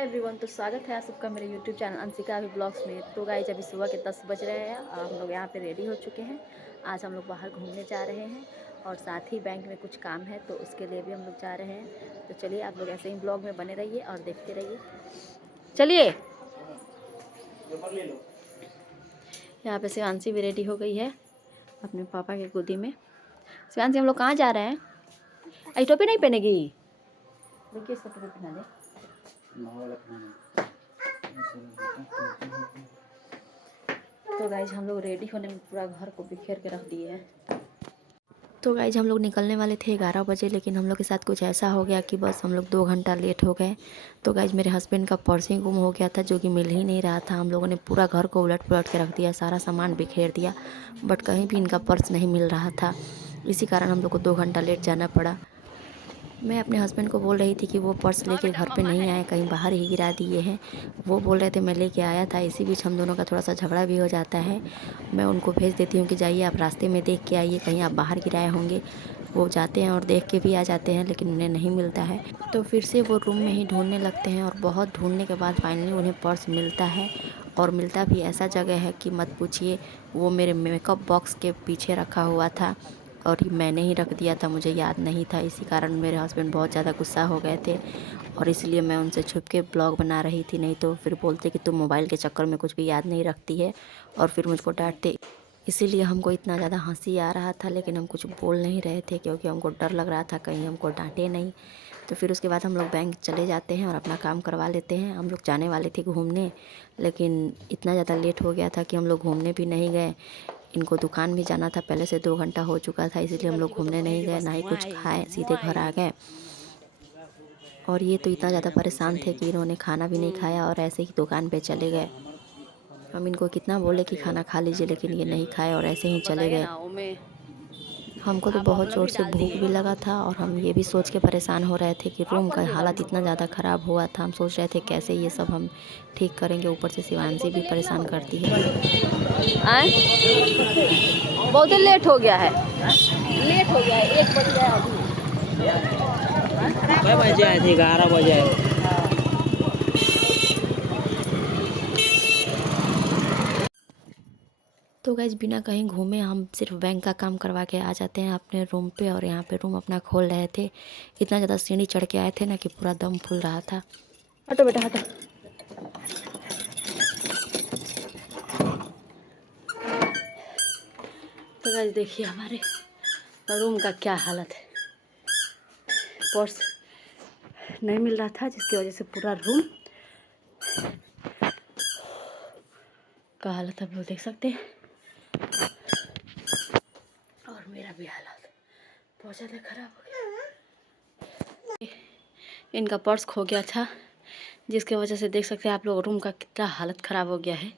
Hi everyone, तो स्वागत है आप सबका मेरे यूट्यूब चैनल अंशिका अभी ब्लॉग्स में। तो गाइस अभी सुबह के 10 बज रहे हैं और हम लोग यहाँ पे रेडी हो चुके हैं। आज हम लोग बाहर घूमने जा रहे हैं और साथ ही बैंक में कुछ काम है तो उसके लिए भी हम लोग जा रहे हैं। तो चलिए आप लोग ऐसे ही ब्लॉग में बने रहिए और देखते रहिए। चलिए, यहाँ पे शिवांशी भी रेडी हो गई है अपने पापा के गोदी में। शिवांशी, हम लोग कहाँ जा रहे हैं? आई टोपी नहीं पहनेगी? देखिए इसको टोपी पहना दे। तो गाइज हम लोग रेडी होने में पूरा घर को बिखेर के रख दिए हैं। तो गाइज हम लोग निकलने वाले थे 11 बजे, लेकिन हम लोग के साथ कुछ ऐसा हो गया कि बस हम लोग 2 घंटा लेट हो गए। तो गाइज मेरे हस्बैंड का पर्स ही गुम हो गया था, जो कि मिल ही नहीं रहा था। हम लोगों ने पूरा घर को उलट पुलट के रख दिया, सारा सामान बिखेर दिया, बट कहीं भी इनका पर्स नहीं मिल रहा था। इसी कारण हम लोग को 2 घंटा लेट जाना पड़ा। मैं अपने हस्बैंड को बोल रही थी कि वो पर्स लेके घर पे नहीं आए, कहीं बाहर ही गिरा दिए हैं। वो बोल रहे थे मैं लेके आया था। इसी बीच हम दोनों का थोड़ा सा झगड़ा भी हो जाता है। मैं उनको भेज देती हूँ कि जाइए आप रास्ते में देख के आइए, कहीं आप बाहर गिराए होंगे। वो जाते हैं और देख के भी आ जाते हैं, लेकिन उन्हें नहीं मिलता है। तो फिर से वो रूम में ही ढूंढने लगते हैं और बहुत ढूंढने के बाद फाइनली उन्हें पर्स मिलता है। और मिलता भी ऐसा जगह है कि मत पूछिए, वो मेरे मेकअप बॉक्स के पीछे रखा हुआ था और मैंने ही रख दिया था, मुझे याद नहीं था। इसी कारण मेरे हस्बैंड बहुत ज़्यादा गुस्सा हो गए थे और इसलिए मैं उनसे छुप के ब्लॉग बना रही थी। नहीं तो फिर बोलते कि तुम मोबाइल के चक्कर में कुछ भी याद नहीं रखती है, और फिर मुझको डांटते। इसीलिए हमको इतना ज़्यादा हंसी आ रहा था, लेकिन हम कुछ बोल नहीं रहे थे क्योंकि हमको डर लग रहा था कहीं हमको डांटे नहीं। तो फिर उसके बाद हम लोग बैंक चले जाते हैं और अपना काम करवा लेते हैं। हम लोग जाने वाले थे घूमने, लेकिन इतना ज़्यादा लेट हो गया था कि हम लोग घूमने भी नहीं गए। इनको दुकान भी जाना था, पहले से 2 घंटा हो चुका था, इसीलिए हम लोग घूमने नहीं गए, ना ही कुछ खाए, सीधे घर आ गए। और ये तो इतना ज़्यादा परेशान थे कि इन्होंने खाना भी नहीं खाया और ऐसे ही दुकान पे चले गए। हम इनको कितना बोले कि खाना खा लीजिए, लेकिन ये नहीं खाए और ऐसे ही चले गए। हमको तो बहुत ज़ोर से भूख भी लगा था और हम ये भी सोच के परेशान हो रहे थे कि रूम का हालत इतना ज़्यादा ख़राब हुआ था। हम सोच रहे थे कैसे ये सब हम ठीक करेंगे, ऊपर से शिवांशी भी परेशान करती है। बहुत लेट हो गया है, लेट हो गया है, 1 बज गया अभी। कै बजे आए थे? 11 बजे आए थे। तो गैस बिना कहीं घूमे हम सिर्फ बैंक का काम करवा के आ जाते हैं अपने रूम पे। और यहाँ पे रूम अपना खोल रहे थे, इतना ज़्यादा सीढ़ी चढ़ के आए थे ना कि पूरा दम फूल रहा था। हटो बेटा हटो। तो गैस देखिए हमारे रूम का क्या हालत है। पर्स नहीं मिल रहा था, जिसकी वजह से पूरा रूम का हालत आप लोग देख सकते हैं, और मेरा भी हालत बहुत ज़्यादा ख़राब हो गया। इनका पर्स खो गया था, जिसके वजह से देख सकते हैं आप लोग रूम का कितना हालत ख़राब हो गया है।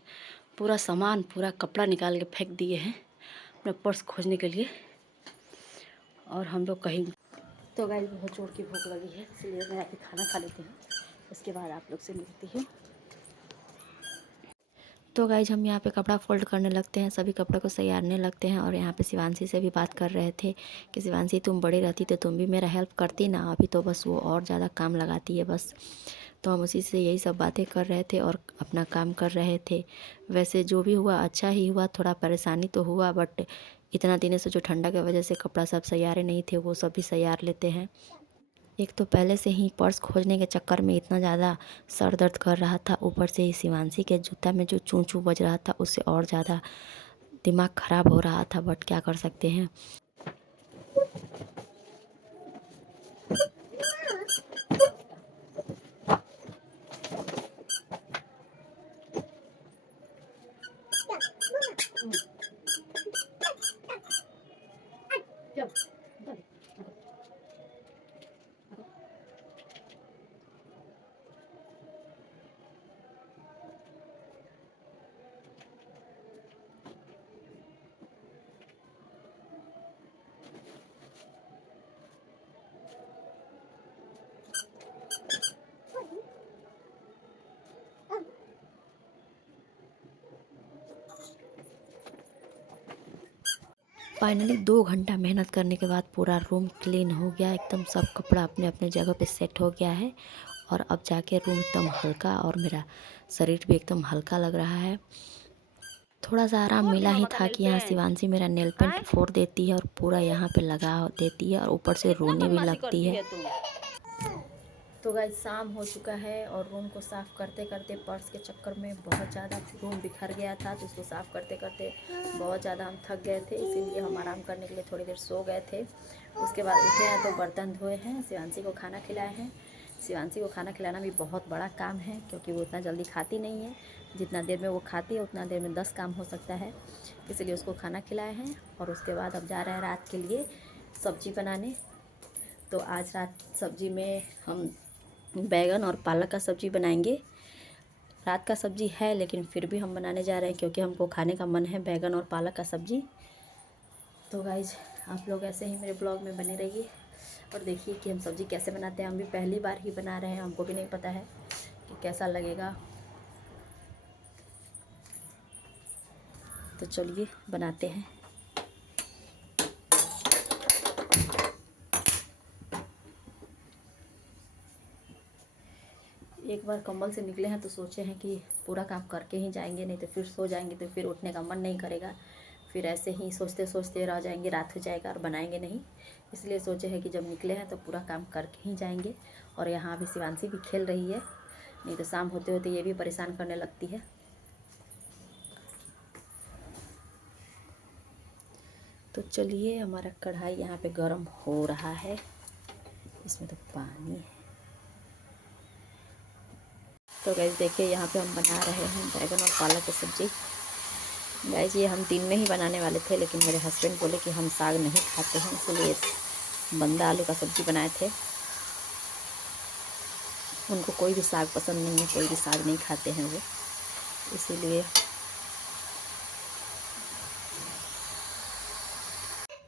पूरा सामान, पूरा कपड़ा निकाल के फेंक दिए हैं अपना पर्स खोजने के लिए। और हम लोग कहीं तो गाइस बहुत जोर की भूख लगी है, इसलिए मैं आके खाना खा लेती हूँ, उसके बाद आप लोग से मिलती हूँ। तो गाइज हम यहाँ पे कपड़ा फोल्ड करने लगते हैं, सभी कपड़ों को सैयारने लगते हैं। और यहाँ पे शिवांशी से भी बात कर रहे थे कि शिवांशी तुम बड़ी रहती तो तुम भी मेरा हेल्प करती ना, अभी तो बस वो और ज़्यादा काम लगाती है बस। तो हम उसी से यही सब बातें कर रहे थे और अपना काम कर रहे थे। वैसे जो भी हुआ अच्छा ही हुआ, थोड़ा परेशानी तो हुआ, बट इतना दिनों से जो ठंडा की वजह से कपड़ा सब सैयारे नहीं थे, वो सब भी सैयार लेते हैं। एक तो पहले से ही पर्स खोजने के चक्कर में इतना ज़्यादा सर दर्द कर रहा था, ऊपर से ही शिवांशी के जूता में जो चूं चूं बज रहा था, उससे और ज़्यादा दिमाग ख़राब हो रहा था। बट क्या कर सकते हैं। फाइनली 2 घंटा मेहनत करने के बाद पूरा रूम क्लीन हो गया, एकदम सब कपड़ा अपने अपने जगह पे सेट हो गया है। और अब जाके रूम एकदम हल्का और मेरा शरीर भी एकदम हल्का लग रहा है। थोड़ा सा आराम मिला ही था कि यहाँ शिवांशी मेरा नेल पेंट फोड़ देती है और पूरा यहाँ पे लगा देती है और ऊपर से रोने भी लगती है। तो गाइस शाम हो चुका है और रूम को साफ़ करते करते पर्स के चक्कर में बहुत ज़्यादा रूम बिखर गया था, तो उसको साफ़ करते करते बहुत ज़्यादा हम थक गए थे, इसीलिए हम आराम करने के लिए थोड़ी देर सो गए थे। उसके बाद उठे हैं तो बर्तन धोए हैं, शिवांशी को खाना खिलाए हैं। शिवांशी को खाना खिलाना भी बहुत बड़ा काम है क्योंकि वो उतना जल्दी खाती नहीं है। जितना देर में वो खाती है उतना देर में 10 काम हो सकता है, इसलिए उसको खाना खिलाए हैं। और उसके बाद अब जा रहे हैं रात के लिए सब्ज़ी बनाने। तो आज रात सब्ज़ी में हम बैगन और पालक का सब्ज़ी बनाएंगे। रात का सब्ज़ी है लेकिन फिर भी हम बनाने जा रहे हैं क्योंकि हमको खाने का मन है बैगन और पालक का सब्ज़ी। तो गाइज आप लोग ऐसे ही मेरे ब्लॉग में बने रहिए और देखिए कि हम सब्ज़ी कैसे बनाते हैं। हम भी पहली बार ही बना रहे हैं, हमको भी नहीं पता है कि कैसा लगेगा। तो चलिए बनाते हैं। एक बार कंबल से निकले हैं तो सोचे हैं कि पूरा काम करके ही जाएंगे, नहीं तो फिर सो जाएंगे तो फिर उठने का मन नहीं करेगा, फिर ऐसे ही सोचते सोचते रह जाएंगे, रात हो जाएगा और बनाएंगे नहीं। इसलिए सोचे हैं कि जब निकले हैं तो पूरा काम करके ही जाएंगे। और यहाँ अभी शिवांशी भी खेल रही है, नहीं तो शाम होते होते ये भी परेशान करने लगती है। तो चलिए, हमारा कढ़ाई यहाँ पे गर्म हो रहा है, इसमें तो पानी है। तो गाइस देखिए यहाँ पे हम बना रहे हैं बैगन और पालक की सब्ज़ी। गाइस ये हम दिन में ही बनाने वाले थे लेकिन मेरे हस्बैंड बोले कि हम साग नहीं खाते हैं, इसलिए बंदा आलू का सब्ज़ी बनाए थे। उनको कोई भी साग पसंद नहीं है, कोई भी साग नहीं खाते हैं वो, इसीलिए।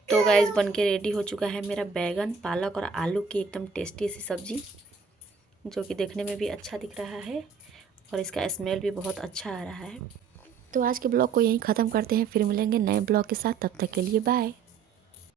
तो गाइस बन के रेडी हो चुका है मेरा बैगन पालक और आलू की एकदम टेस्टी सी सब्ज़ी, जो कि देखने में भी अच्छा दिख रहा है और इसका स्मेल भी बहुत अच्छा आ रहा है। तो आज के ब्लॉग को यहीं ख़त्म करते हैं, फिर मिलेंगे नए ब्लॉग के साथ। तब तक के लिए बाय।